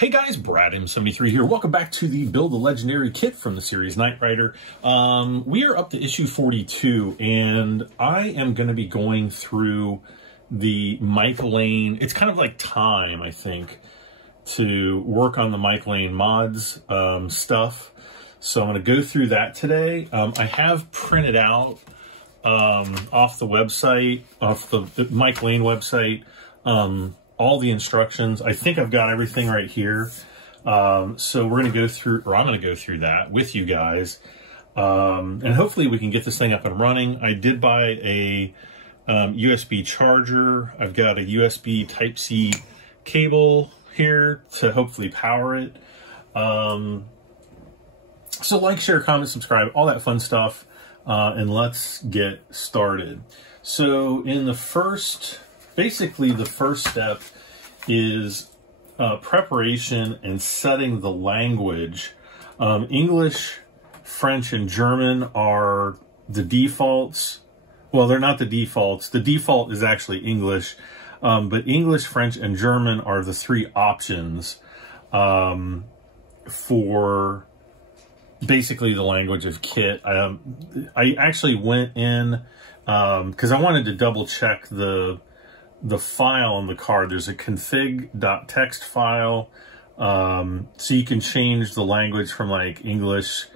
Hey guys, Brad M73 here. Welcome back to the Build a Legendary kit from the series Knight Rider. We are up to issue 42, and I am going to be going through the Mike Lane. It's kind of like time, I think, to work on the Mike Lane mods stuff. So I'm going to go through that today. I have printed out off the website, off the Mike Lane website, all the instructions. I think I've got everything right here. So we're going to go through, or I'm going to go through that with you guys. And hopefully we can get this thing up and running. I did buy a USB charger. I've got a USB Type-C cable here to hopefully power it. So like, share, comment, subscribe, all that fun stuff. And let's get started. So in the basically the first step is preparation and setting the language. English, French, and German are the defaults. Well, they're not the defaults. The default is actually English, but English, French, and German are the three options for basically the language of KITT. I actually went in because I wanted to double check the file on the card. There's a config.txt file, so you can change the language from like English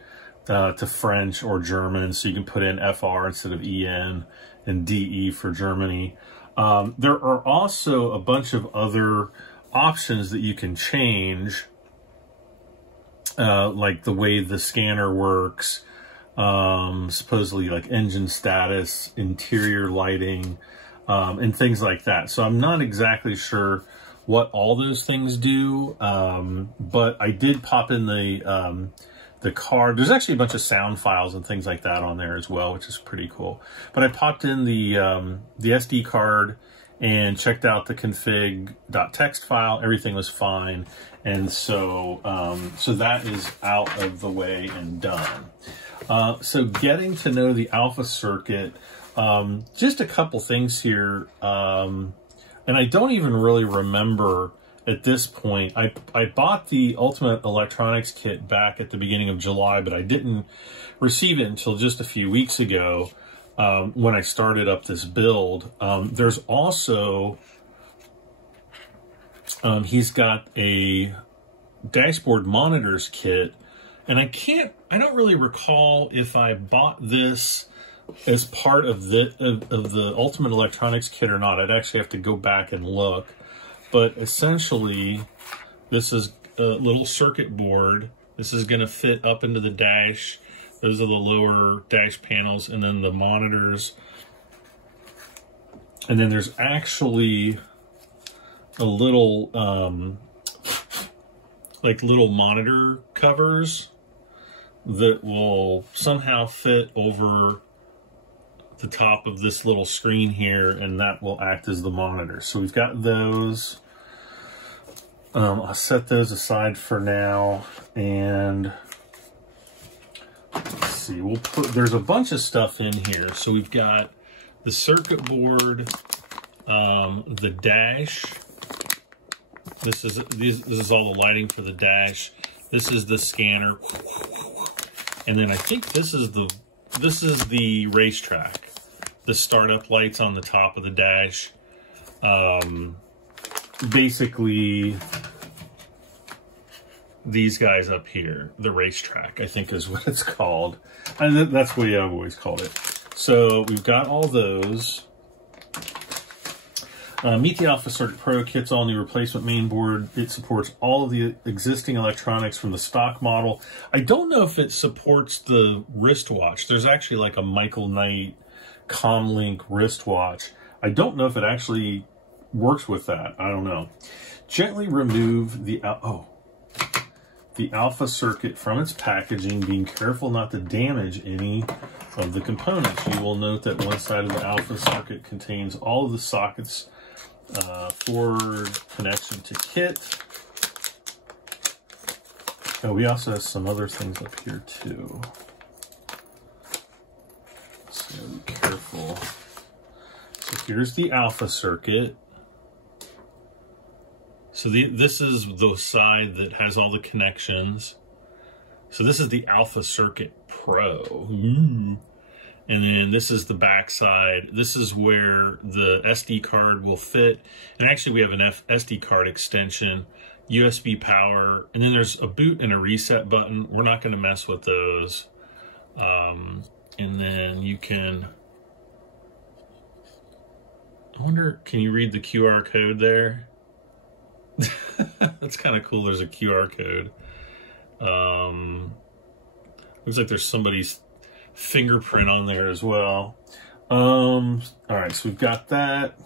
to French or German, so you can put in FR instead of EN and DE for Germany. There are also a bunch of other options that you can change, like the way the scanner works, supposedly like engine status, interior lighting, and things like that. So I'm not exactly sure what all those things do, but I did pop in the card. There's actually a bunch of sound files and things like that on there as well, which is pretty cool. But I popped in the SD card and checked out the config.txt file. Everything was fine. And so, so that is out of the way and done. So getting to know the alpha circuit, just a couple things here. And I don't even really remember at this point. I bought the Ultimate Electronics kit back at the beginning of July, but I didn't receive it until just a few weeks ago, when I started up this build. There's also, he's got a dashboard monitors kit, and I don't really recall if I bought this as part of the Ultimate Electronics kit or not. I'd actually have to go back and look. But essentially, this is a little circuit board. This is going to fit up into the dash. Those are the lower dash panels, and then the monitors. And then there's actually a little, like little monitor covers that will somehow fit over the top of this little screen here, and that will act as the monitor. So we've got those. I'll set those aside for now, and let's see, there's a bunch of stuff in here. So we've got the circuit board, the dash. This is all the lighting for the dash. This is the scanner, and then I think this is the racetrack. The startup lights on the top of the dash. Basically, these guys up here, the racetrack, I think is what it's called. And that's the way I've always called it. So we've got all those. Meet the Alpha Circuit Pro kit's all new replacement main board. It supports all of the existing electronics from the stock model. I don't know if it supports the wristwatch. There's actually like a Michael Knight Comlink wristwatch. I don't know if it actually works with that. I don't know. Gently remove the alpha circuit from its packaging, being careful not to damage any of the components. You will note that one side of the alpha circuit contains all of the sockets for connection to KITT. Oh, we also have some other things up here too. So be careful. So here's the alpha circuit. So this is the side that has all the connections. So this is the Alpha Circuit Pro. Ooh. And then this is the back side. This is where the SD card will fit. And actually we have an SD card extension, USB power, and then there's a boot and a reset button. We're not going to mess with those. And then you can, I wonder, can you read the QR code there? That's kind of cool. There's a QR code. Looks like there's somebody's fingerprint on there as well. All right, so we've got that.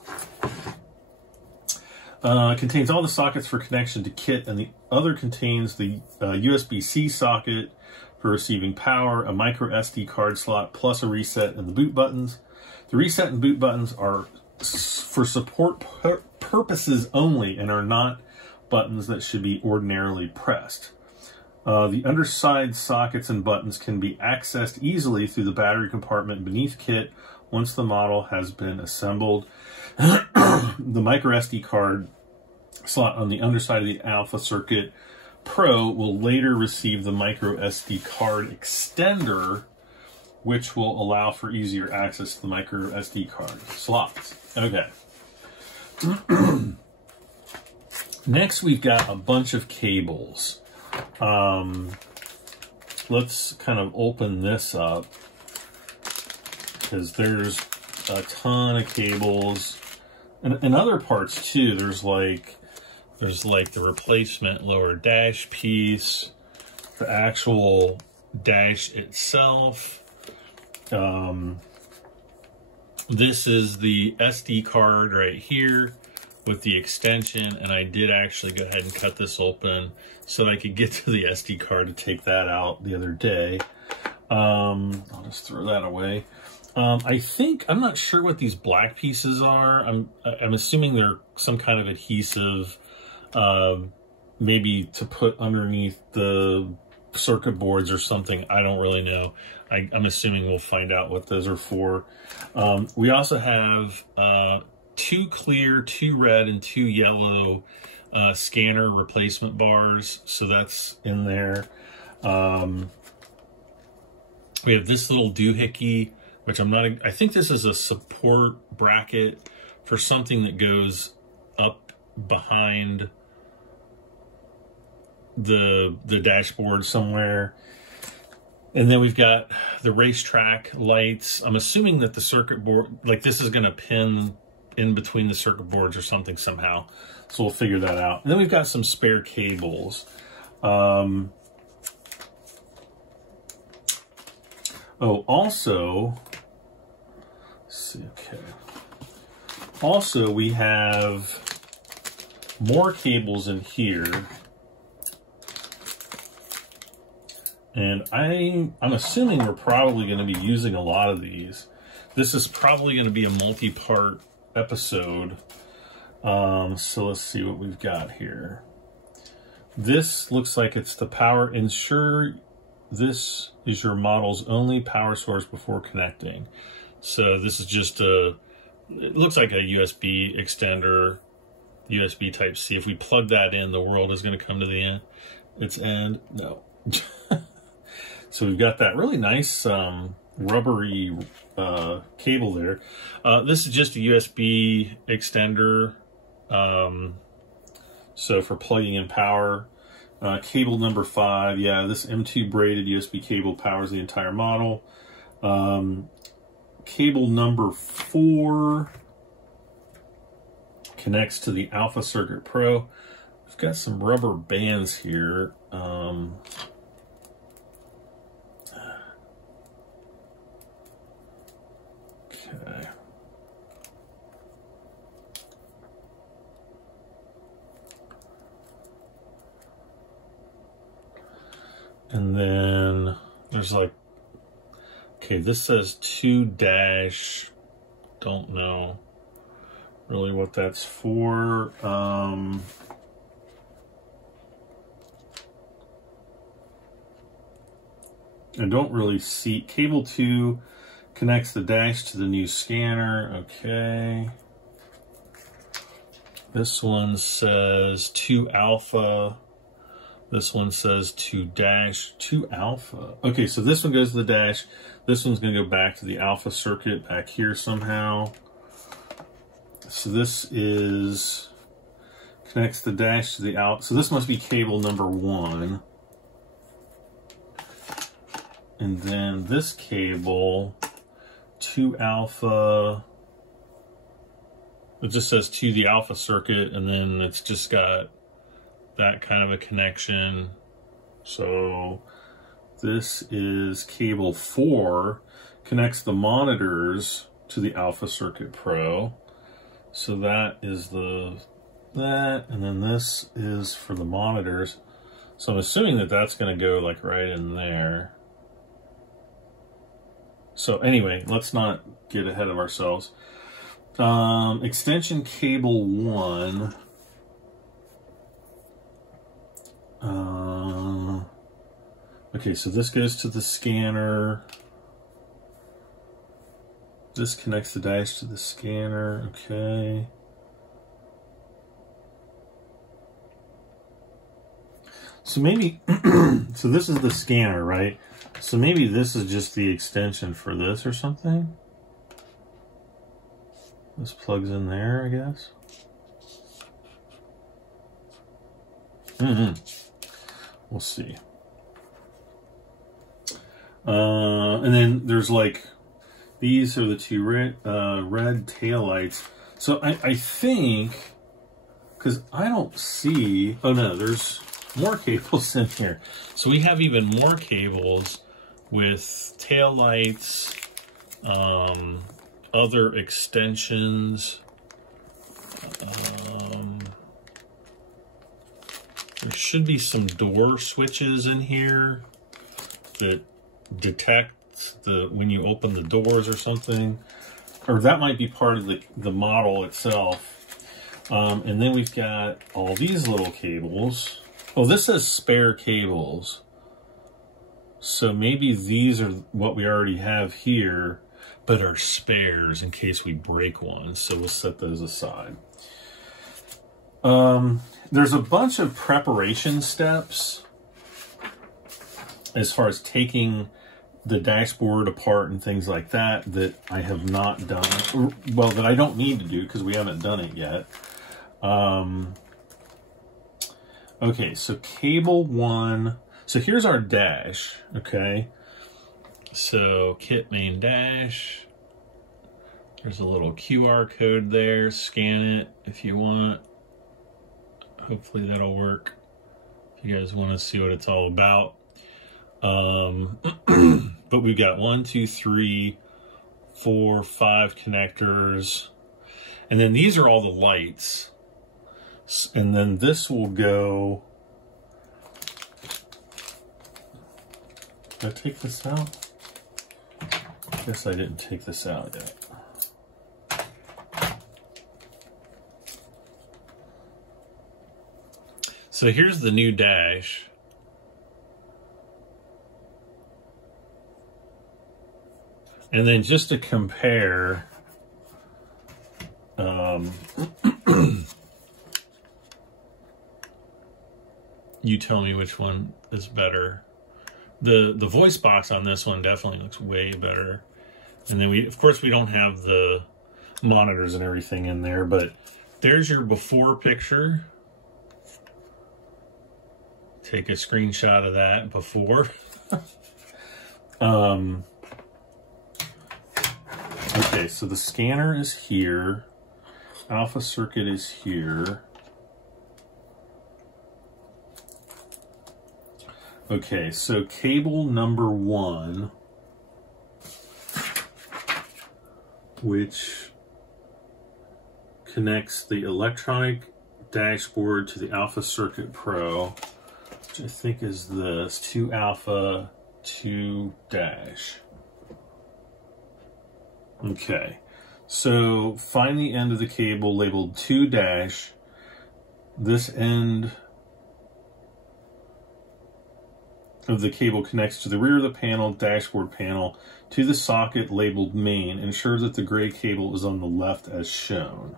Contains all the sockets for connection to KITT, and the other contains the USB-C socket for receiving power, a micro SD card slot, plus a reset and the boot buttons. The reset and boot buttons are for support purposes only and are not buttons that should be ordinarily pressed. The underside sockets and buttons can be accessed easily through the battery compartment beneath KITT once the model has been assembled. The micro SD card slot on the underside of the Alpha Circuit Pro will later receive the micro SD card extender, which will allow for easier access to the micro SD card slots. Okay. Next, we've got a bunch of cables. Let's kind of open this up because there's a ton of cables and other parts too. There's like the replacement lower dash piece, the actual dash itself. This is the SD card right here with the extension, and I did actually go ahead and cut this open so I could get to the SD card to take that out the other day. I'll just throw that away. I'm not sure what these black pieces are. I'm assuming they're some kind of adhesive, maybe to put underneath the circuit boards or something. I don't really know. I'm assuming we'll find out what those are for. We also have 2 clear, 2 red, and 2 yellow scanner replacement bars. So that's in there. We have this little doohickey, which I think this is a support bracket for something that goes up behind the dashboard somewhere. And then we've got the racetrack lights. I'm assuming that the circuit board, like this is going to pin in between the circuit boards or something somehow. So we'll figure that out. And then we've got some spare cables. Also, let's see, okay. Also, we have more cables in here. And I'm assuming we're probably going to be using a lot of these. This is probably going to be a multi-part episode. So let's see what we've got here. This looks like it's the power. Ensure this is your model's only power source before connecting. So this is just it looks like a USB extender, USB Type-C. If we plug that in, the world is going to come to the end. Its end? No. So we've got that really nice rubbery cable there. This is just a USB extender. So for plugging in power. Cable number 5, yeah, this M2 braided USB cable powers the entire model. Cable number 4 connects to the Alpha Circuit Pro. We've got some rubber bands here. Okay. And then there's like, okay, this says 2 dash, don't know really what that's for. I don't really see. Cable 2 connects the dash to the new scanner. Okay. This one says 2 alpha. This one says 2 dash, 2 alpha. Okay, so this one goes to the dash. This one's going to go back to the alpha circuit back here somehow. So this is, connects the dash to the out. So this must be cable number 1. And then this cable, 2 alpha. It just says to the alpha circuit, and then it's just got that kind of a connection. So this is cable 4, connects the monitors to the Alpha Circuit Pro. So that is that, and then this is for the monitors. So I'm assuming that that's going to go like right in there. So anyway, let's not get ahead of ourselves. Extension cable 1. Okay, so this goes to the scanner. This connects the dash to the scanner. Okay. So maybe, so this is the scanner, right? So maybe this is just the extension for this or something. This plugs in there, I guess. We'll see. And then there's like, these are the 2 red taillights. So I think, because I don't see, oh no, there's more cables in here. So we have even more cables with taillights, other extensions. There should be some door switches in here that detect when you open the doors or something, or that might be part of the model itself. And then we've got all these little cables. Oh, this says spare cables. So maybe these are what we already have here, but are spares in case we break one. So we'll set those aside. There's a bunch of preparation steps as far as taking the dashboard apart and things like that I have not done, or, well, that I don't need to do because we haven't done it yet. Okay, so cable 1. So here's our dash, okay? So KITT main dash. There's a little QR code there. Scan it if you want. Hopefully that'll work. If you guys want to see what it's all about. But we've got 1, 2, 3, 4, 5 connectors. And then these are all the lights. And then this will go... Did I take this out? I guess I didn't take this out yet. So here's the new dash. And then just to compare, you tell me which one is better. The voice box on this one definitely looks way better. And then of course we don't have the monitors and everything in there, but there's your before picture. Take a screenshot of that before. Okay, so the scanner is here. Alpha circuit is here. Okay, so cable number 1, which connects the electronic dashboard to the Alpha Circuit Pro, which I think is this, 2 alpha, 2 dash. Okay, so find the end of the cable labeled 2 dash. This end of the cable connects to the rear of the panel, dashboard panel, to the socket labeled main. Ensure that the gray cable is on the left as shown.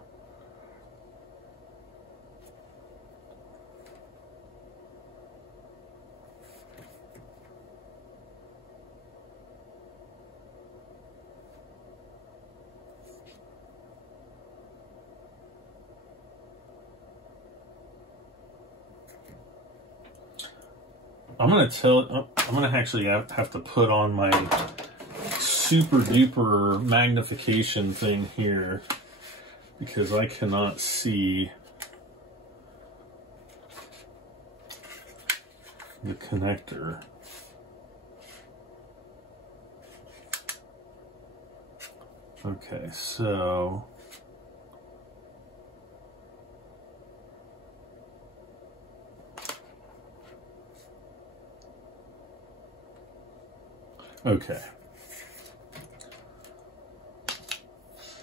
I'm gonna actually have to put on my super duper magnification thing here because I cannot see the connector. Okay, so okay.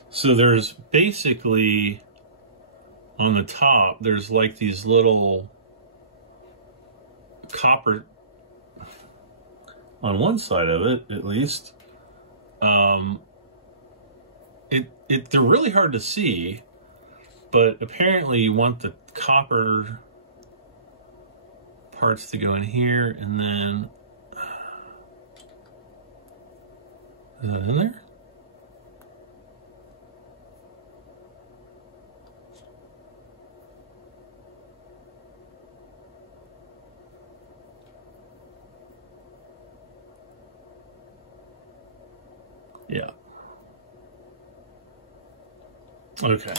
So there's basically on the top, there's like these little copper on one side of it, at least. They're really hard to see, but apparently you want the copper parts to go in here, and then is that in there? Yeah. Okay.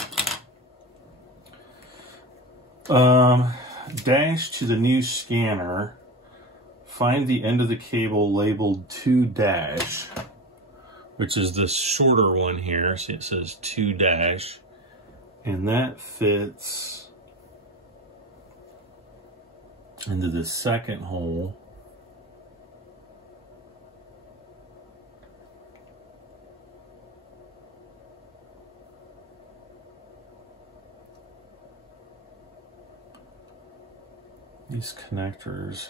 Dash to the new scanner. Find the end of the cable labeled 2-, which is the shorter one here. See, it says 2-, and that fits into the second hole. These connectors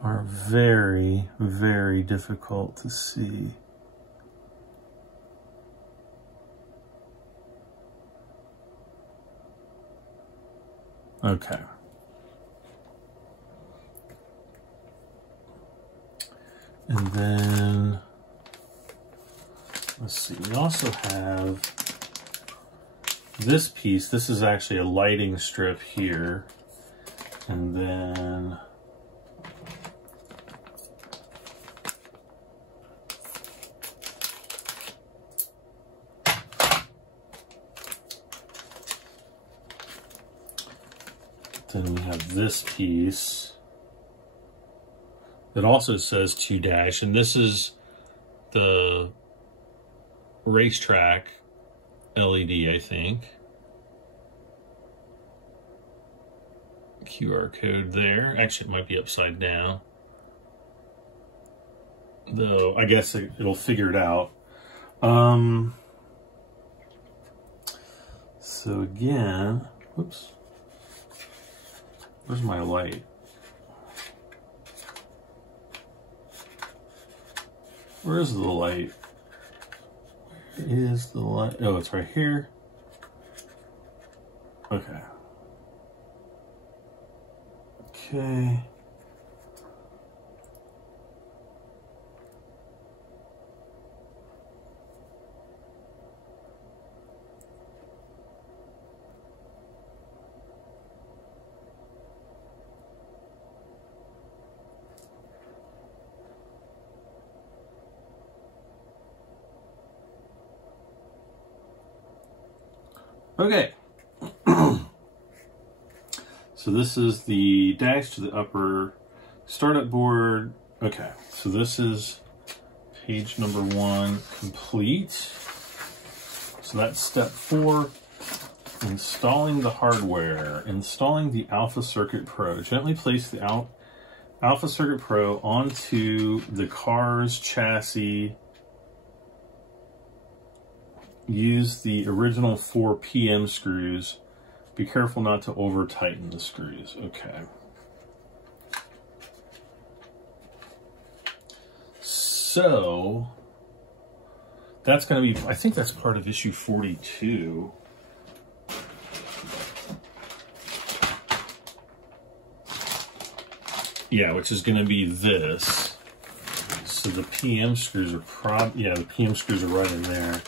are very, very difficult to see. Okay. And then, let's see, we also have this piece. This is actually a lighting strip here. And then we have this piece that also says 2-, and this is the racetrack LED, I think. QR code there. Actually, it might be upside down, though I guess it'll figure it out. So again, whoops, where's my light? Where's the light? Where is the light? Oh, it's right here. Okay. Okay. Okay. So this is the dash to the upper startup board. Okay, so this is page number 1 complete. So that's step 4, installing the hardware. Installing the Alpha Circuit Pro. Gently place the Alpha Circuit Pro onto the car's chassis. Use the original 4 PM screws. Be careful not to over tighten the screws. Okay. So that's going to be, I think that's part of issue 42. Yeah, which is going to be this. So the PM screws are the PM screws are right in there.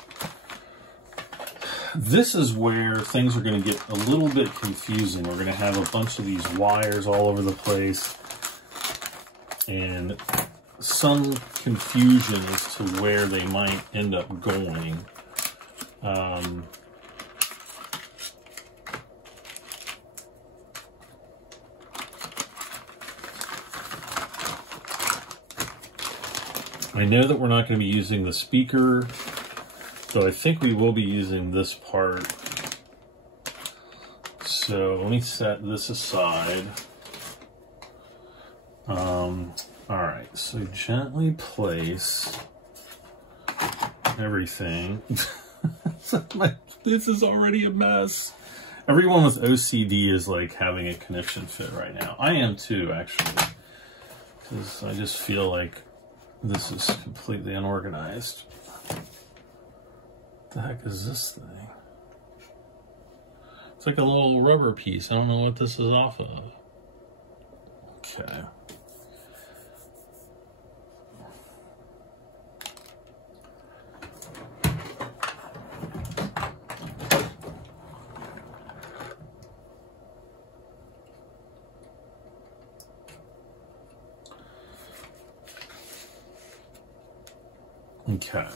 This is where things are going to get a little bit confusing. We're going to have a bunch of these wires all over the place. and some confusion as to where they might end up going. I know that we're not going to be using the speaker, so I think we will be using this part. So let me set this aside. Alright, so gently place everything. This is already a mess. Everyone with OCD is like having a conniption fit right now. I am too, actually, because I just feel like this is completely unorganized. What the heck is this thing? It's like a little rubber piece. I don't know what this is off of. Okay. Okay,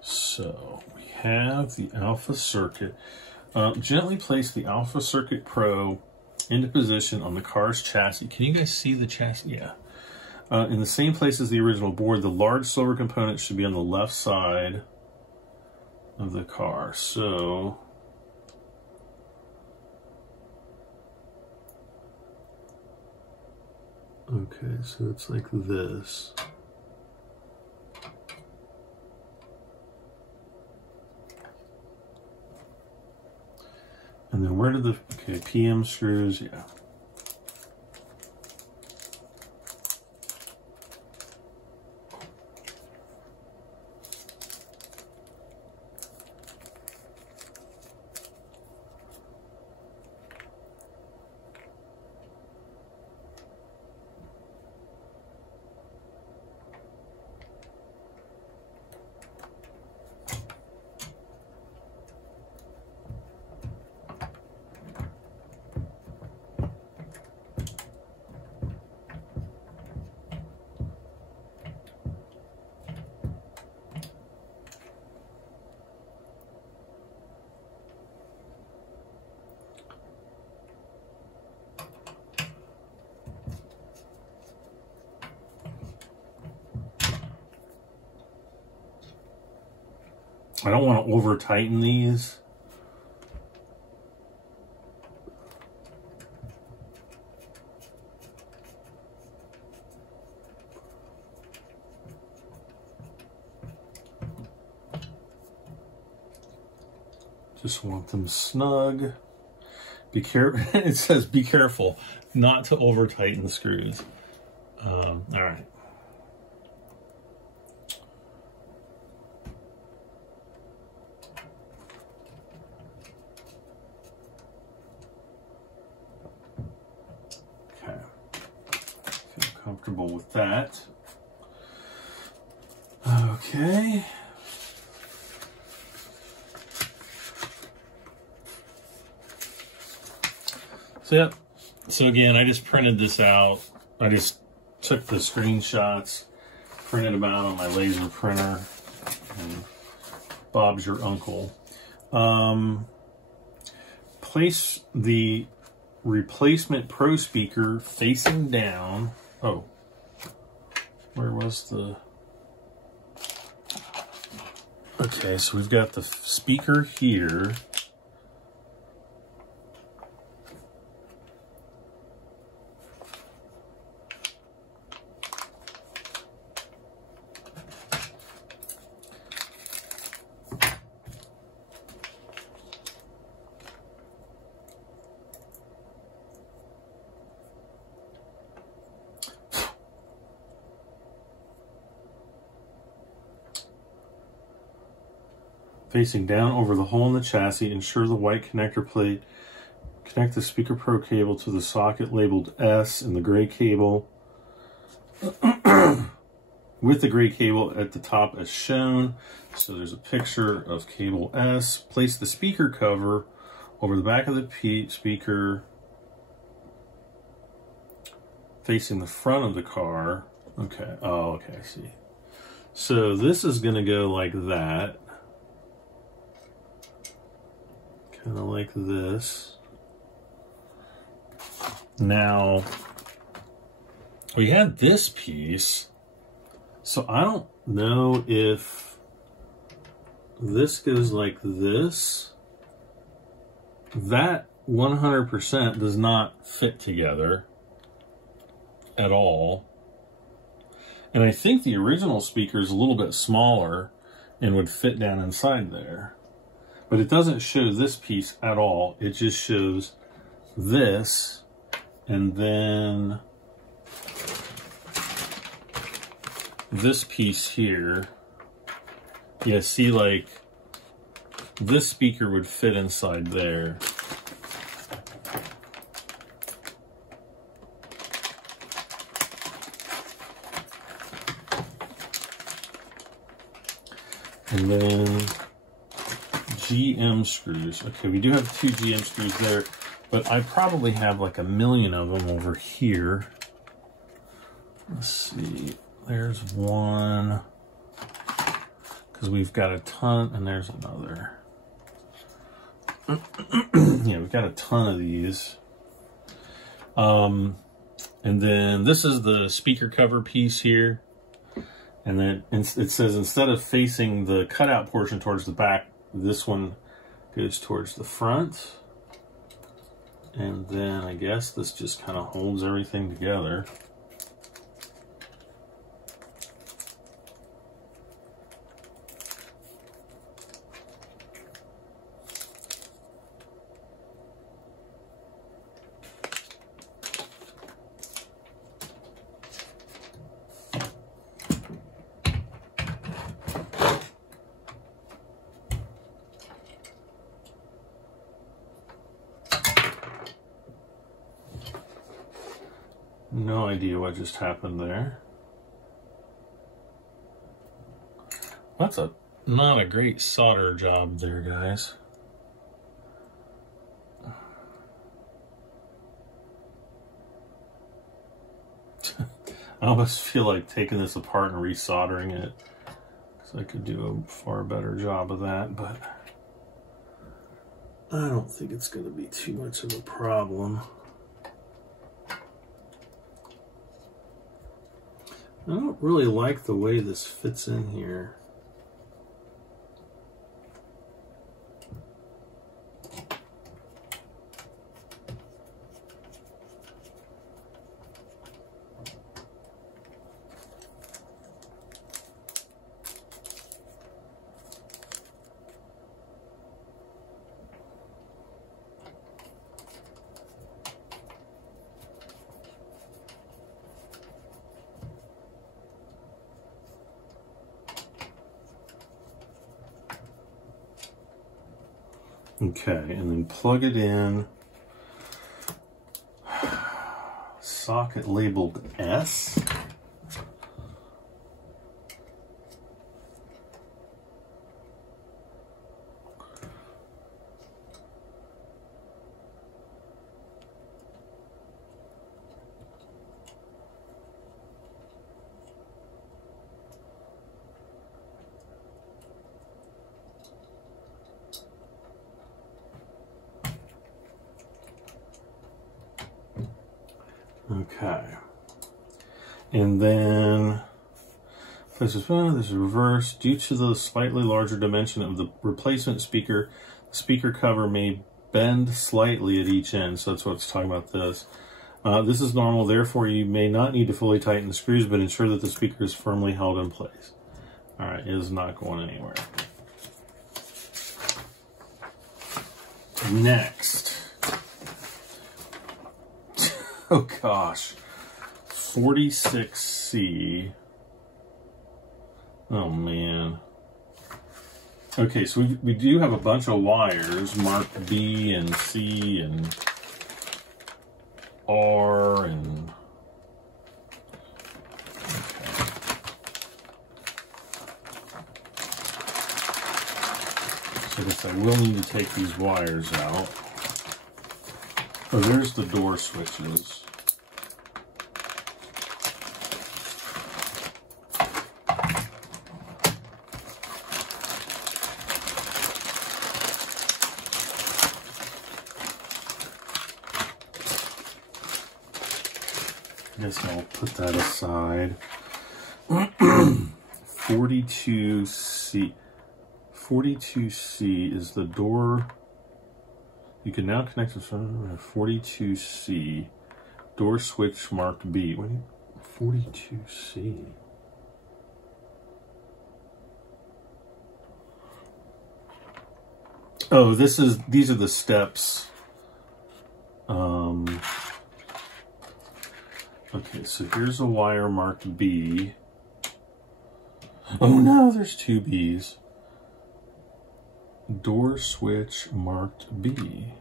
so we have the Alpha Circuit. Gently place the Alpha Circuit Pro into position on the car's chassis. Can you guys see the chassis? Yeah. In the same place as the original board, the large silver component should be on the left side of the car. So, okay, so it's like this. And then where did the, okay, PM screws, yeah. I don't want to over tighten these. Just want them snug. Be careful. It says be careful not to over tighten the screws. All right. Comfortable with that. Okay. So yep. So again, I just printed this out. I just took the screenshots, printed them out on my laser printer, and Bob's your uncle. Place the replacement Pro speaker facing down. Oh, where was the... Okay, so we've got the speaker here. Facing down over the hole in the chassis, ensure the white connector plate. Connect the Speaker Pro cable to the socket labeled S in the gray cable with the gray cable at the top as shown. So there's a picture of cable S. Place the speaker cover over the back of the speaker facing the front of the car. Okay, oh, okay, I see. So this is gonna go like that. Kind of like this. Now, we had this piece, so I don't know if this goes like this. That 100% does not fit together at all. And I think the original speaker is a little bit smaller and would fit down inside there. But it doesn't show this piece at all. It just shows this, and then this piece here. Yeah, see, like, this speaker would fit inside there. And then GM screws. Okay, we do have 2 GM screws there, but I probably have like 1,000,000 of them over here. Let's see. There's one, because we've got a ton, and there's another. Yeah, we've got a ton of these. And then this is the speaker cover piece here. And then it says instead of facing the cutout portion towards the back, this one goes towards the front. And then I guess this just kind of holds everything together. No idea what just happened there. That's not a great solder job there, guys. I almost feel like taking this apart and resoldering it, because I could do a far better job of that, but I don't think it's going to be too much of a problem. I don't really like the way this fits in here. Okay, and then plug it in. Socket labeled S. Okay, and then this is reverse. Due to the slightly larger dimension of the replacement speaker, the speaker cover may bend slightly at each end. So that's what's talking about this. This is normal, therefore you may not need to fully tighten the screws, but ensure that the speaker is firmly held in place. All right, it is not going anywhere. Next. Oh gosh, 46C. Oh man. Okay, so we do have a bunch of wires marked B and C and R and... Okay. So I guess I will need to take these wires out. Oh, there's the door switches. guess I'll put that aside. 42C. 42C is the door. You can now connect to 42C. Door switch marked B. Wait, 42C. Oh, these are the steps. Okay, so here's a wire marked B. Oh no, there's two B's. Door switch marked B.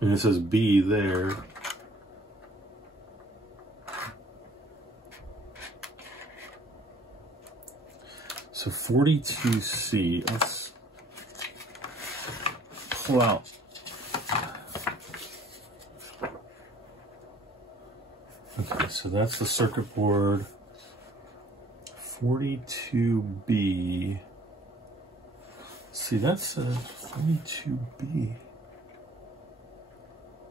And it says B there. So 42C, let's pull out. Okay, so that's the circuit board. 42B. See, that's 42B.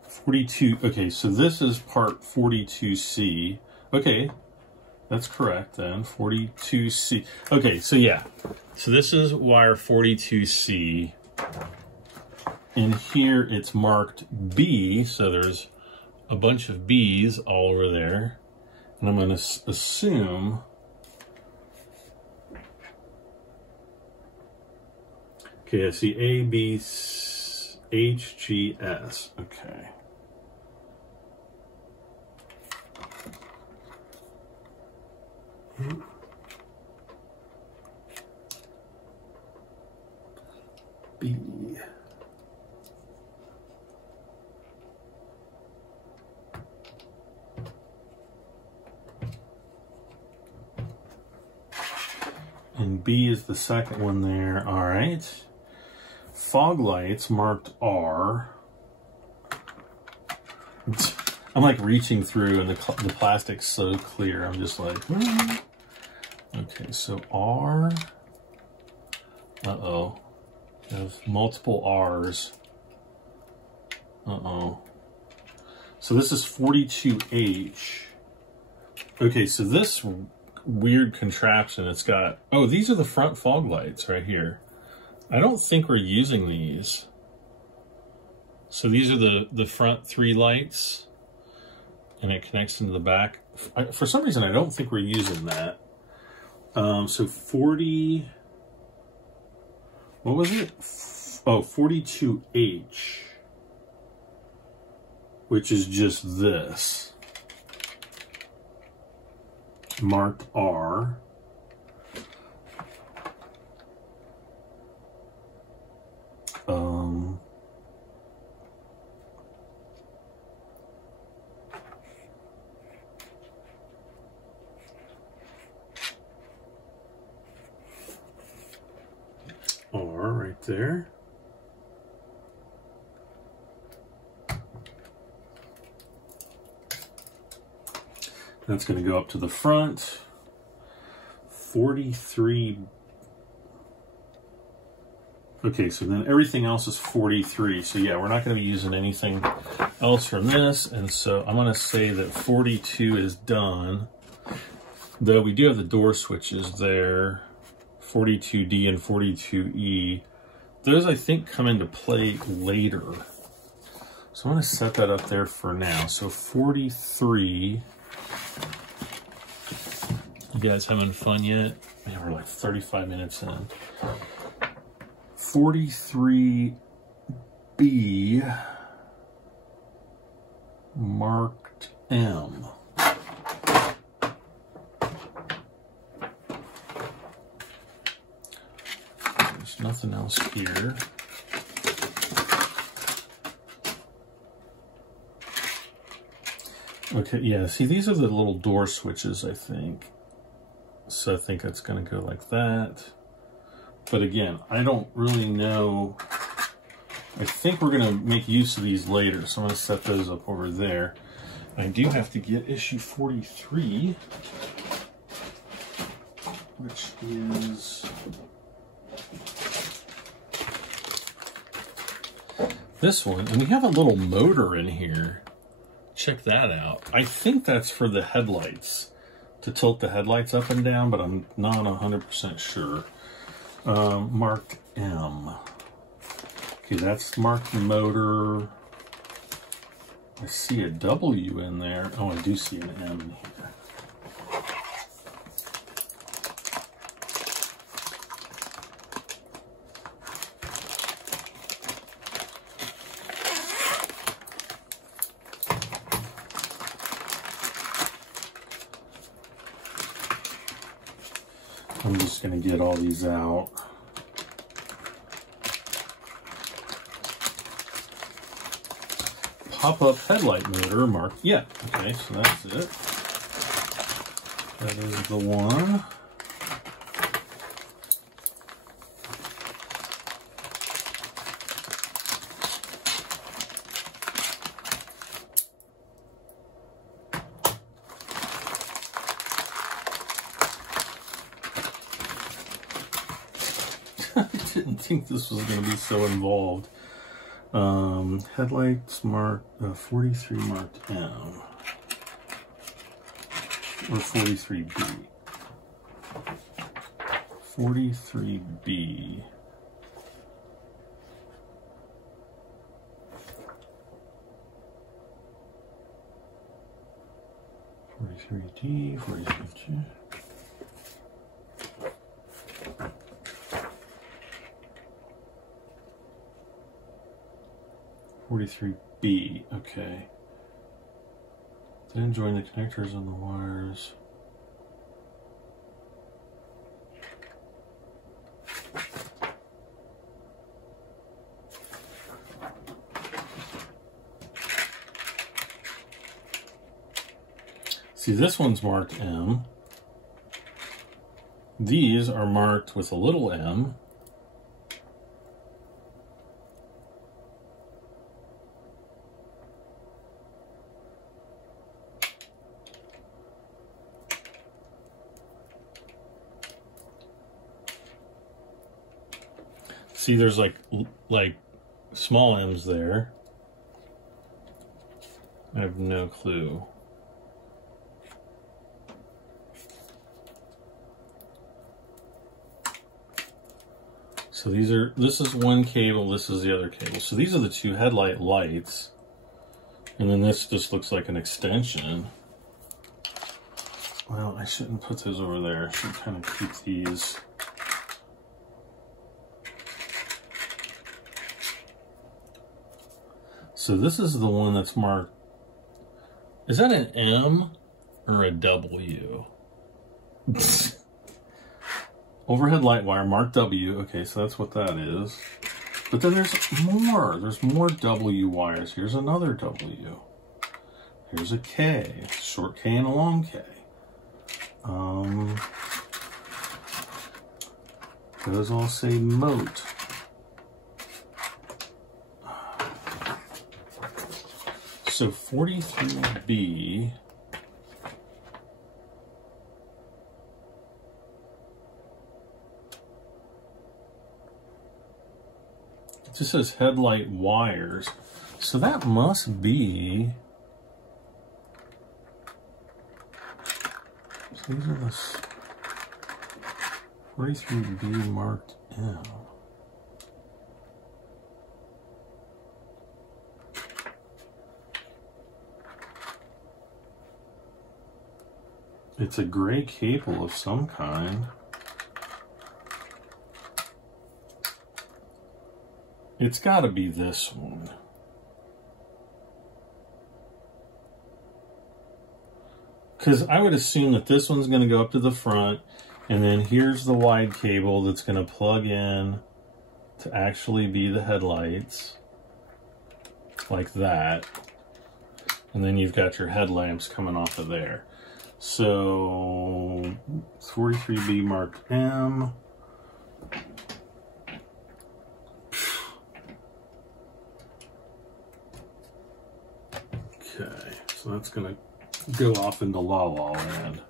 42, okay, so this is part 42C. Okay, that's correct then, 42C. Okay, so yeah, so this is wire 42C. And here it's marked B, so there's a bunch of B's all over there. And I'm going to assume okay, I see A, B, H, G, S. Okay. B. And B is the second one there. All right. Fog lights marked R. I'm like reaching through and the plastic's so clear. I'm just like, okay, so R. Uh-oh. I have multiple R's. Uh-oh. So this is 42H. Okay, so this weird contraption, it's got, oh, these are the front fog lights right here. I don't think we're using these. So these are the front three lights, and it connects into the back. For some reason, I don't think we're using that. So 40, what was it? Oh, 42H, which is just this, marked R. R right there. That's going to go up to the front. 43. Okay, so then everything else is 43. So yeah, we're not going to be using anything else from this. And so I'm going to say that 42 is done. Though we do have the door switches there. 42D and 42E. Those, I think, come into play later. So I'm going to set that up there for now. So 43. You guys having fun yet? Man, we're like 35 minutes in. 43B marked M. There's nothing else here. Okay, yeah, see, these are the little door switches, I think. So I think it's going to go like that. But again, I don't really know. I think we're going to make use of these later, so I'm going to set those up over there. I do have to get issue 43, which is this one, and we have a little motor in here. Check that out. I think that's for the headlights, to tilt the headlights up and down, but I'm not 100% sure. Marked M. Okay, that's marked motor. I see a W in there. Oh, I do see an M in here. I'm just going to get all these out. Pop-up headlight motor marked. Yeah, okay, so that's it. That is the one. I didn't think this was going to be so involved. Headlights marked 43 marked M or 43B. 43B. D, 43G. B, okay. Then join the connectors on the wires. See, this one's marked M. These are marked with a little m. See, there's like small m's there. I have no clue. So this is one cable, this is the other cable. So these are the two headlight lights. And then this just looks like an extension. Well, I shouldn't put those over there. I should kind of keep these. So this is the one that's marked. Is that an M or a W? Overhead light wire marked W. Okay, so that's what that is. But then there's more. There's more W wires. Here's another W. Here's a K. Short K and a long K. Those all say moat. So 43B. It just says headlight wires. So that must be. So these are the 43B marked M. It's a gray cable of some kind. It's got to be this one. Because I would assume that this one's going to go up to the front, and then here's the wide cable that's going to plug in to actually be the headlights, like that. And then you've got your headlamps coming off of there. So 43B marked M. Okay, so that's gonna go off into La La Land.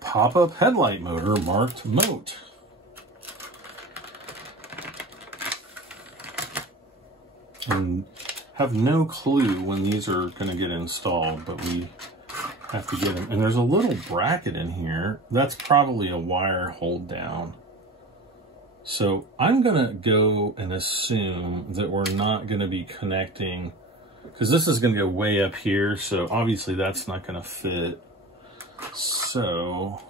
Pop-up headlight motor marked moat. and have no clue when these are going to get installed, but we have to get them. And there's a little bracket in here. That's probably a wire hold down. So I'm going to go and assume that we're not going to be connecting, because this is going to go way up here, so obviously that's not going to fit. So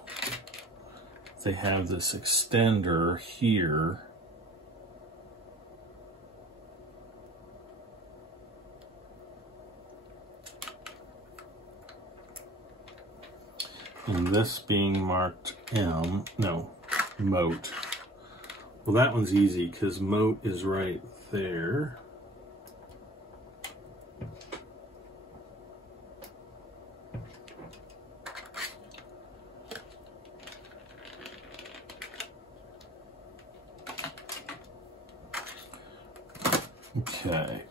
they have this extender here. And this being marked M, no, Moat. Well, that one's easy because Moat is right there. Okay.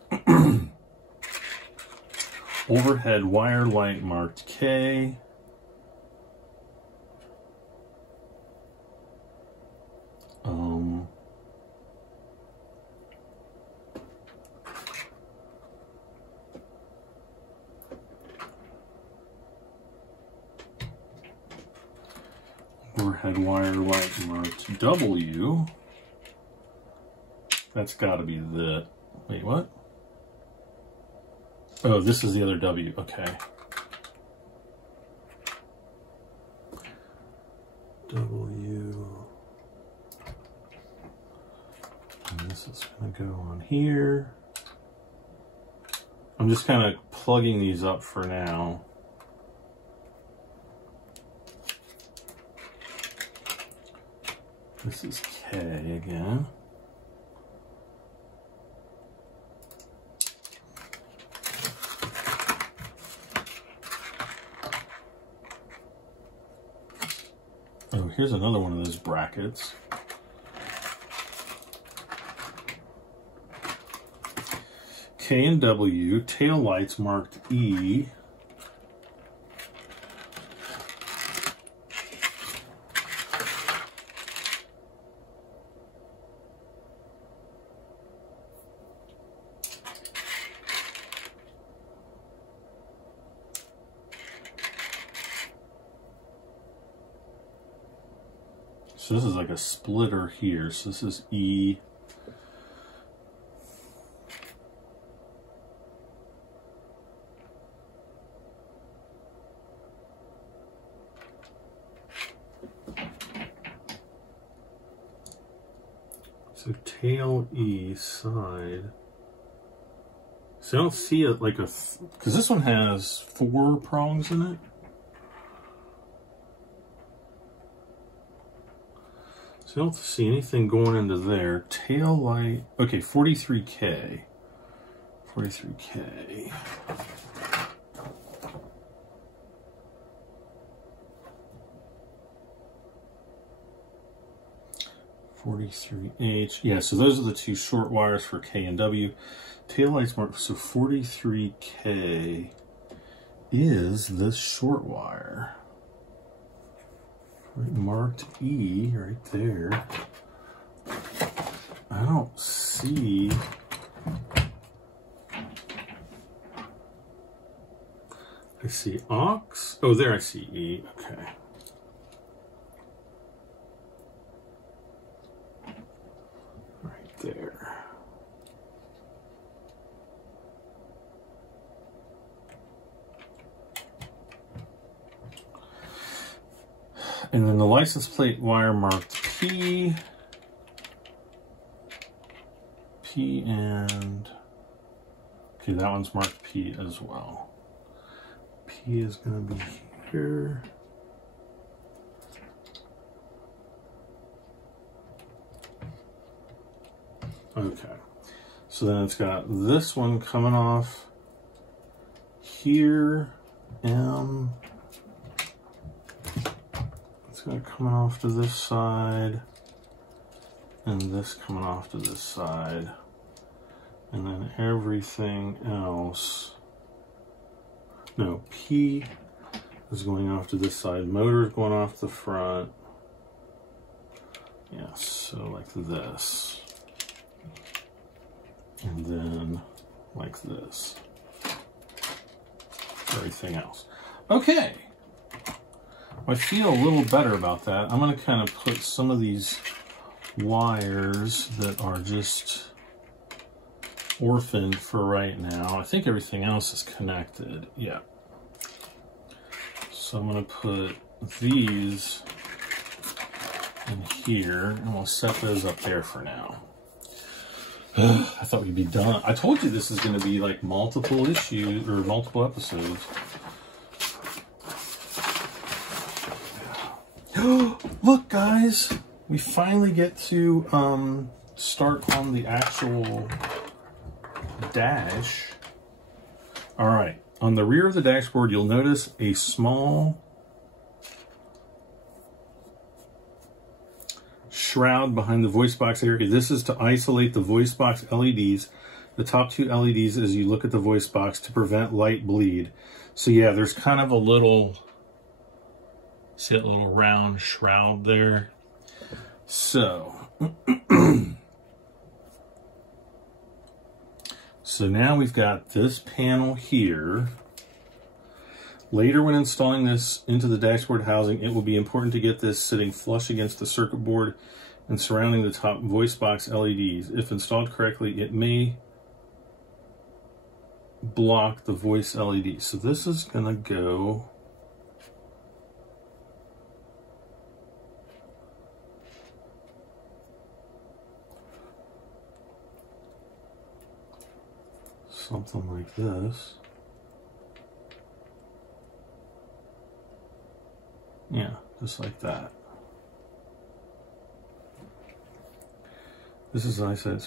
Overhead wire light marked K. Overhead wire light marked W. That's got to be the... Wait, what? Oh, this is the other W. Okay. W. And this is going to go on here. I'm just kind of plugging these up for now. This is K again. Oh, here's another one of those brackets. K and W, tail lights marked E. So this is like a splitter here. So this is E. So tail E side. So I don't see it like a, because this one has 4 prongs in it. So I don't see anything going into there. Tail light, okay, 43K. 43K. (43H). Yeah, so those are the 2 short wires for K and W. Tail lights marked, so 43K is this short wire. Right, marked E right there. I don't see. I see aux. Oh, there I see E. Okay. Right there. And then the license plate wire marked P. P and... Okay, that one's marked P as well. P is going to be here. Okay. So then it's got this one coming off here. M. Going coming off to this side, and this coming off to this side, and then everything else. No, P is going off to this side. Motor's going off the front. Yeah, so like this, and then like this. Everything else. Okay. I feel a little better about that. I'm going to kind of put some of these wires that are just orphaned for right now. I think everything else is connected. Yeah. So I'm going to put these in here, and we'll set those up there for now. I thought we'd be done. I told you this is going to be like multiple issues or multiple episodes. Look, guys, we finally get to start on the actual dash. All right, on the rear of the dashboard, you'll notice a small shroud behind the voice box area. This is to isolate the voice box LEDs, the top two LEDs as you look at the voice box, to prevent light bleed. So yeah, there's kind of a little, see that little round shroud there? So, so now we've got this panel here. Later, when installing this into the dashboard housing, it will be important to get this sitting flush against the circuit board and surrounding the top voice box LEDs. If installed correctly, it may block the voice LED. So this is going to go something like this. Yeah, just like that. This is, I said,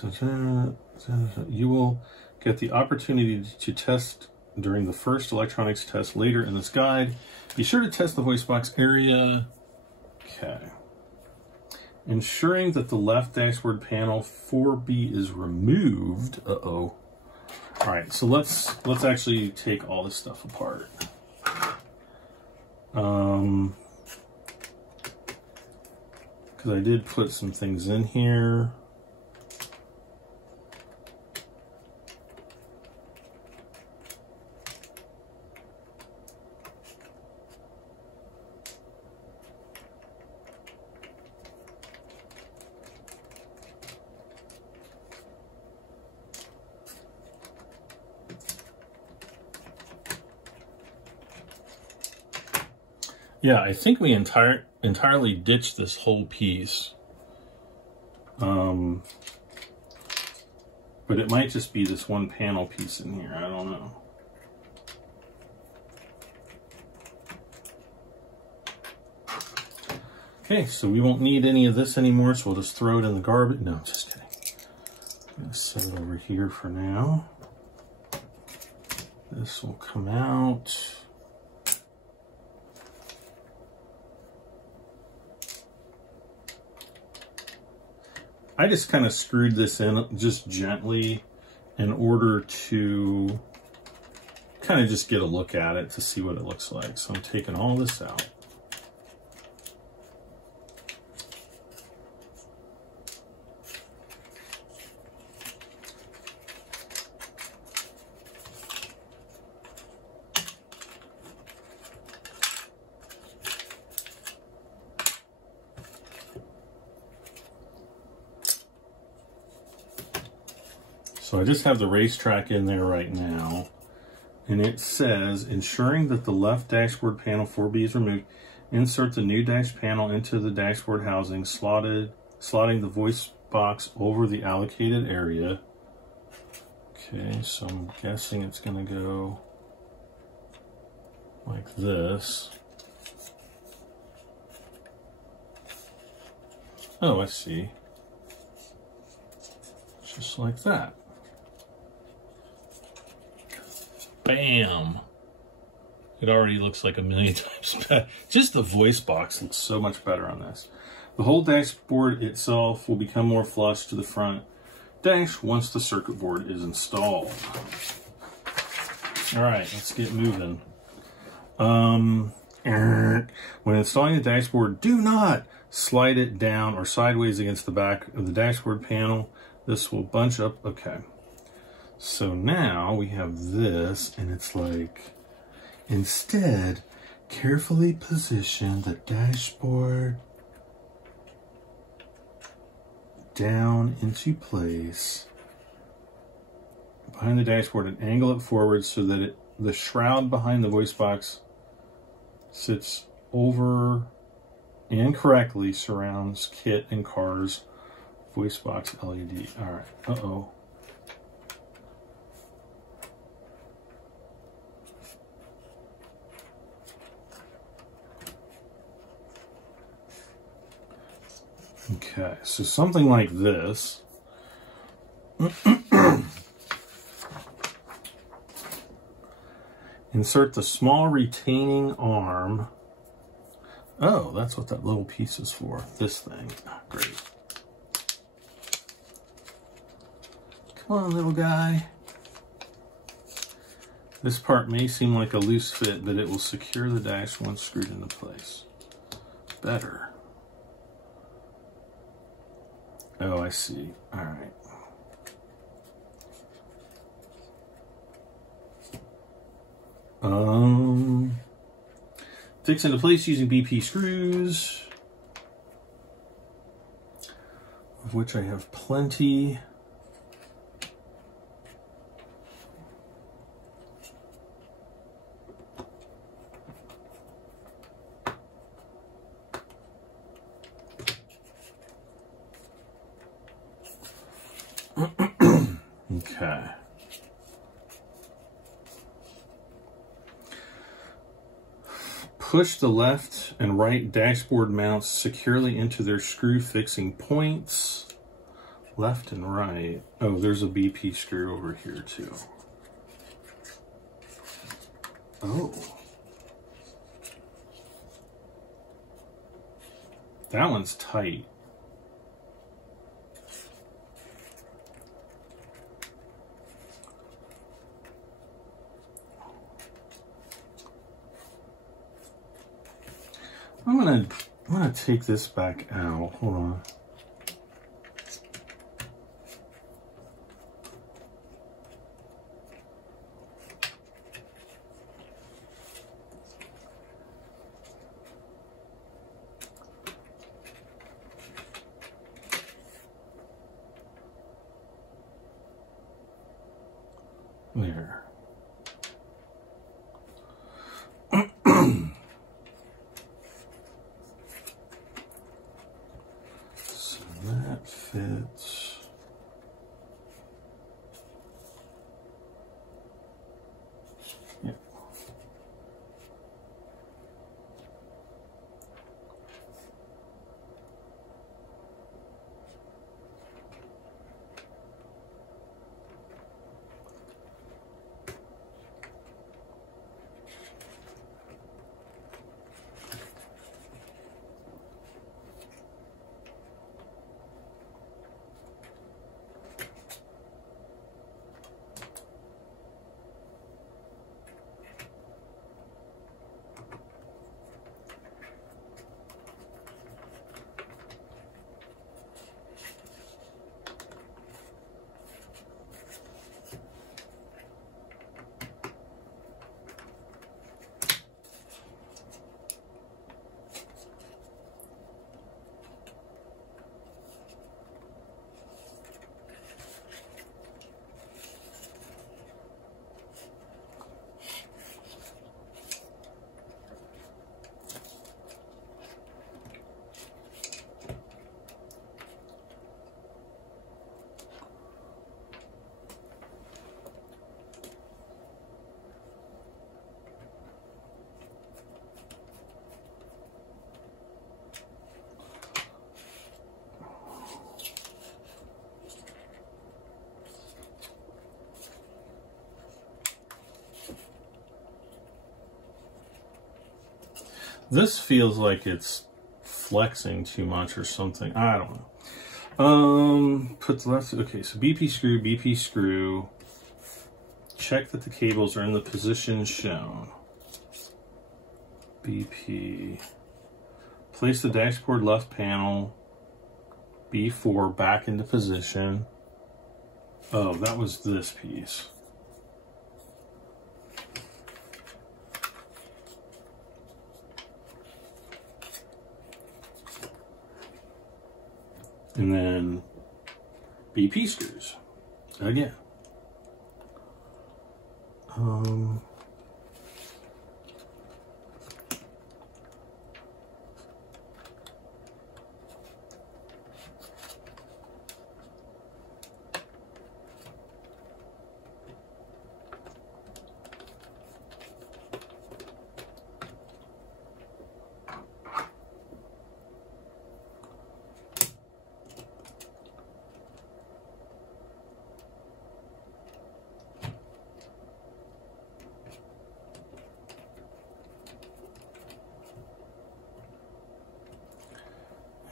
you will get the opportunity to test during the first electronics test later in this guide. Be sure to test the voice box area. Okay. Ensuring that the left dashboard panel 4B is removed. Uh-oh. All right, so let's actually take all this stuff apart. Because I did put some things in here. Yeah, I think we entirely ditched this whole piece. But it might just be this one panel piece in here. I don't know. Okay, so we won't need any of this anymore, so we'll just throw it in the garbage. No, just kidding. I'm going to set it over here for now. This will come out. I just kind of screwed this in just gently in order to kind of just get a look at it to see what it looks like. So I'm taking all this out. So I just have the racetrack in there right now, and it says, ensuring that the left dashboard panel 4B is removed, insert the new dash panel into the dashboard housing, slotting the voice box over the allocated area. Okay, so I'm guessing it's going to go like this. Oh, I see. Just like that. Bam! It already looks like a million times better. Just the voice box looks so much better on this. The whole dashboard itself will become more flush to the front dash once the circuit board is installed. All right, let's get moving. When installing the dashboard, do not slide it down or sideways against the back of the dashboard panel. This will bunch up. Okay. So now we have this, and it's like, instead, carefully position the dashboard down into place behind the dashboard and angle it forward so that the shroud behind the voice box sits over and correctly surrounds KITT and car's voice box LED. All right. Uh-oh. Okay, so something like this. Insert the small retaining arm. Oh, that's what that little piece is for. This thing. Oh, great. Come on, little guy. This part may seem like a loose fit, but it will secure the dash once screwed into place. Better. Oh, I see. All right. Fix into place using BP screws, of which I have plenty. Okay. Push the left and right dashboard mounts securely into their screw fixing points. Left and right. Oh, there's a BP screw over here too. Oh. That one's tight. I'm gonna take this back out. Hold on. There. So that fits. Yeah. This feels like it's flexing too much or something. I don't know. Put the left, okay, so BP screw. Check that the cables are in the position shown. BP. Place the dashboard left panel, B4, back into position. Oh, that was this piece. And then BP screws again.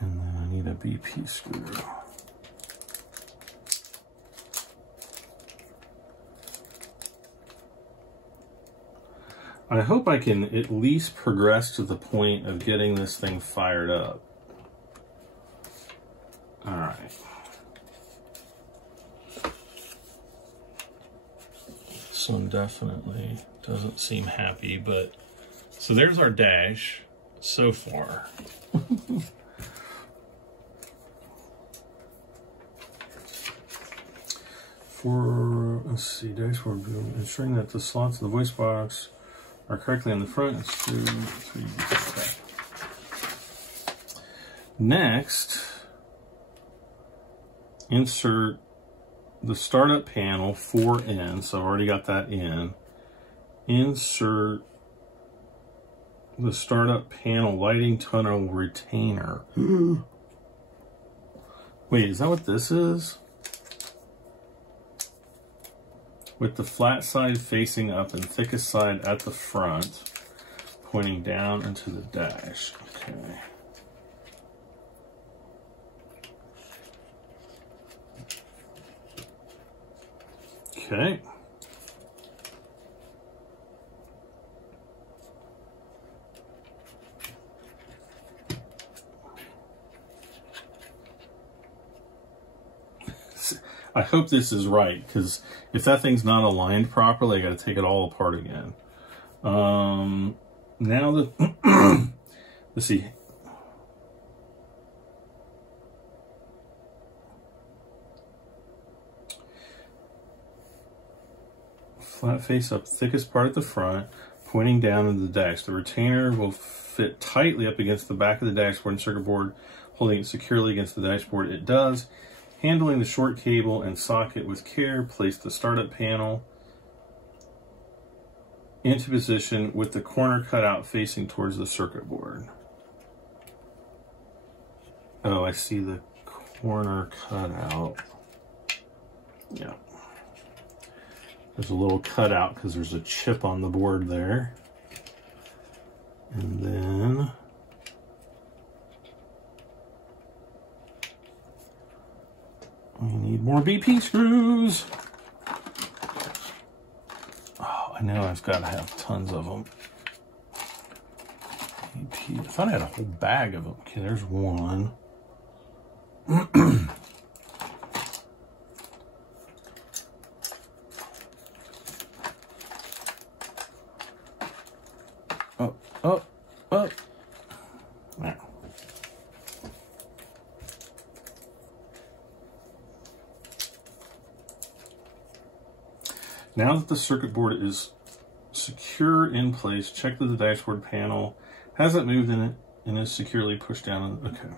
And then I need a BP screw. I hope I can at least progress to the point of getting this thing fired up. All right. This one definitely doesn't seem happy, but so there's our dash so far. For, let's see, dashboard view, ensuring that the slots of the voice box are correctly on the front. Next, insert the startup panel 4 in, so I've already got that in. Insert the startup panel lighting tunnel retainer. Wait, is that what this is? With the flat side facing up and thickest side at the front, pointing down into the dash. Okay. Okay. I hope this is right, because if that thing's not aligned properly, I got to take it all apart again. Now the let's see. Flat face up, thickest part at the front, pointing down into the dash. The retainer will fit tightly up against the back of the dashboard and circuit board, holding it securely against the dashboard. It does. Handling the short cable and socket with care, place the startup panel into position with the corner cutout facing towards the circuit board. Oh, I see the corner cutout. Yeah. There's a little cutout because there's a chip on the board there. And then we need more BP screws. Oh, I know I've got to have tons of them. BP. I thought I had a whole bag of them. Okay, there's one. Oh. There. Now that the circuit board is secure in place, check that the dashboard panel hasn't moved in it and is securely pushed down. Okay.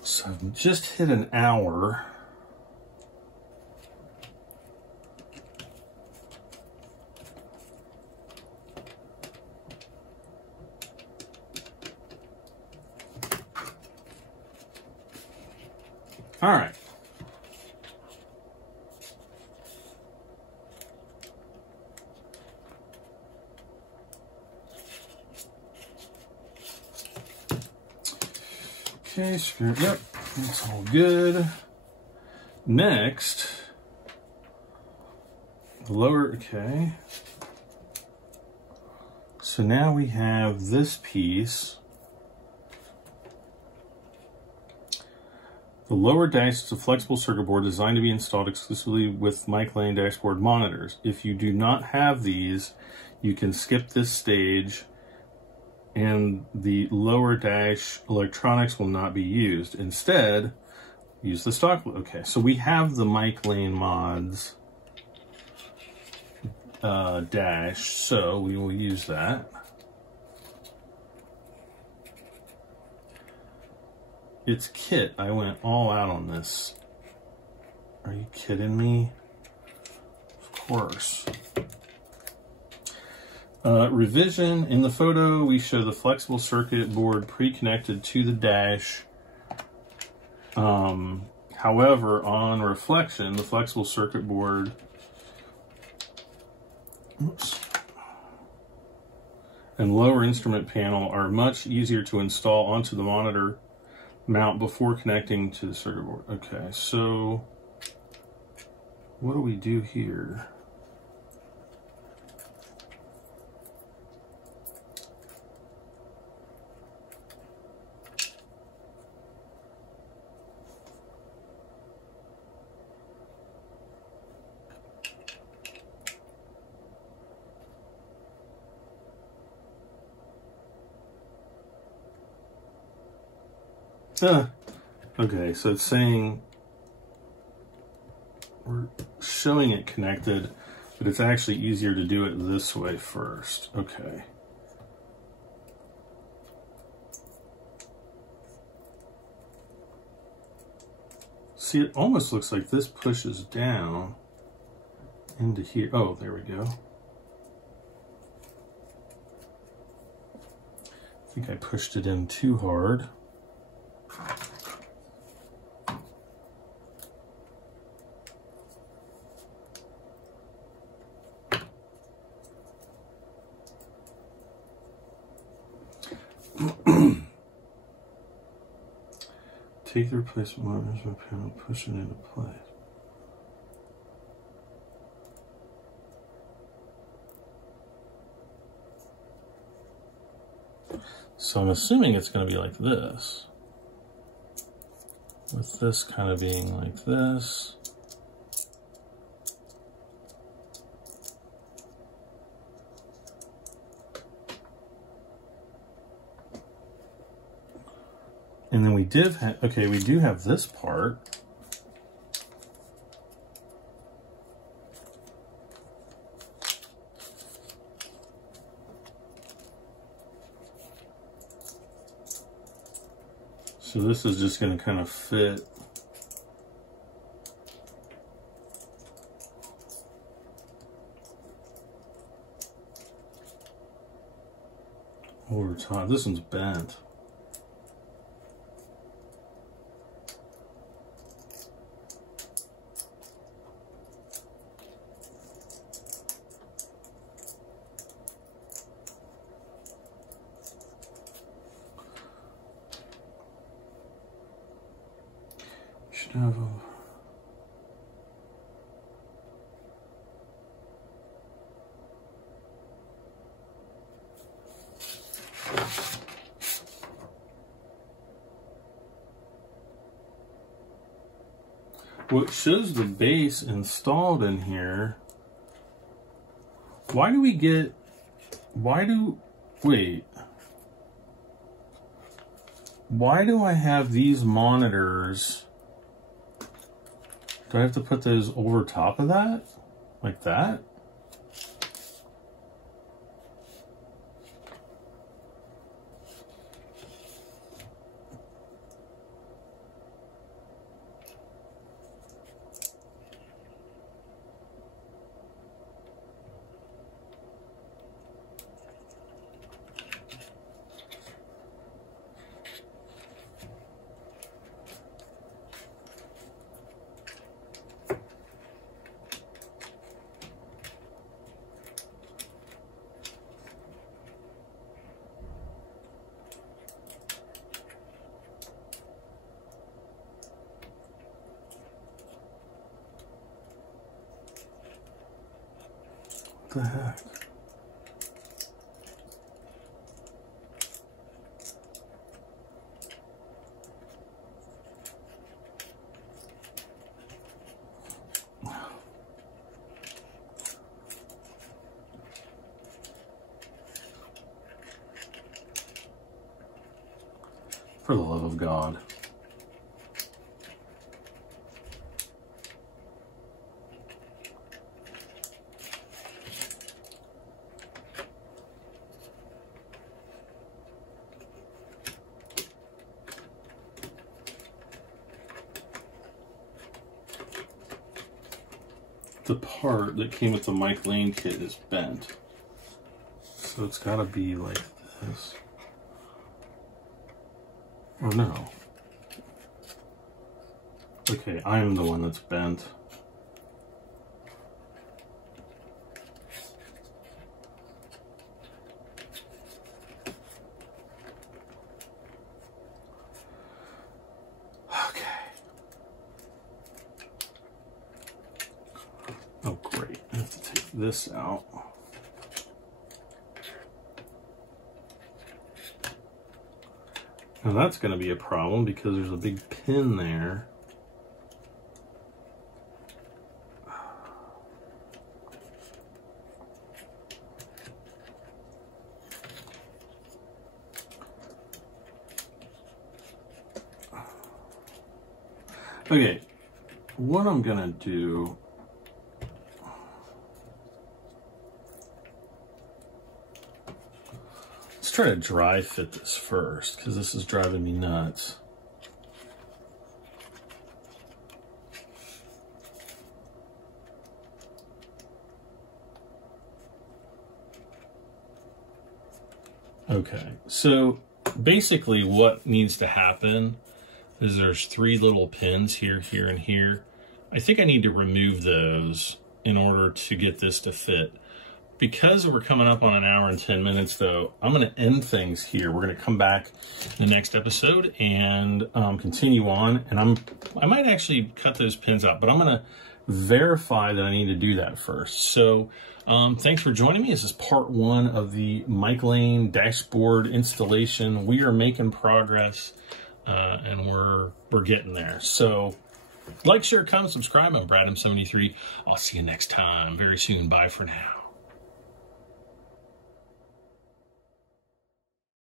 So I've just hit an hour. All right. Okay, screw it up. It's all good. Next, lower, okay. So now we have this piece. The lower dash is a flexible circuit board designed to be installed exclusively with mic lane dashboard monitors. If you do not have these, you can skip this stage and the lower dash electronics will not be used. Instead, use the stock. Okay, so we have the mic lane mods dash, so we will use that. It's KITT. I went all out on this. Are you kidding me? Of course. Revision. In the photo, we show the flexible circuit board pre-connected to the dash. However, on reflection, the flexible circuit board and lower instrument panel are much easier to install onto the monitor mount before connecting to the circuit board. Okay, so what do we do here? Okay, so it's saying we're showing it connected, but it's actually easier to do it this way first. Okay. See, it almost looks like this pushes down into here. Oh, there we go. I think I pushed it in too hard. Take the replacement management panel, push it into place. So I'm assuming it's going to be like this, with this kind of being like this. And then we did have, okay, we do have this part. So this is just going to kind of fit over top. This one's bent. Well, it shows the base installed in here. Why do we get, wait. Why do I have these monitors? Do I have to put those over top of that? Like that? What the heck? For the love of God. The part that came with the Mike Lane kit is bent. So it's gotta be like this. Or no. Okay, I'm the one that's bent. Okay. Oh, great. I have to take this out. Now that's going to be a problem because there's a big pin there. Okay, what I'm going to do, let's try to dry fit this first, because this is driving me nuts. Okay, so basically what needs to happen is there's 3 little pins here, here, and here. I think I need to remove those in order to get this to fit. Because we're coming up on 1 hour and 10 minutes though, I'm gonna end things here. We're gonna come back in the next episode and continue on. And I might actually cut those pins out, but I'm gonna verify that I need to do that first. So thanks for joining me. This is part 1 of the Mike Lane dashboard installation. We are making progress and we're getting there. So like, share, comment, subscribe. I'm Brad M73. I'll see you next time very soon. Bye for now.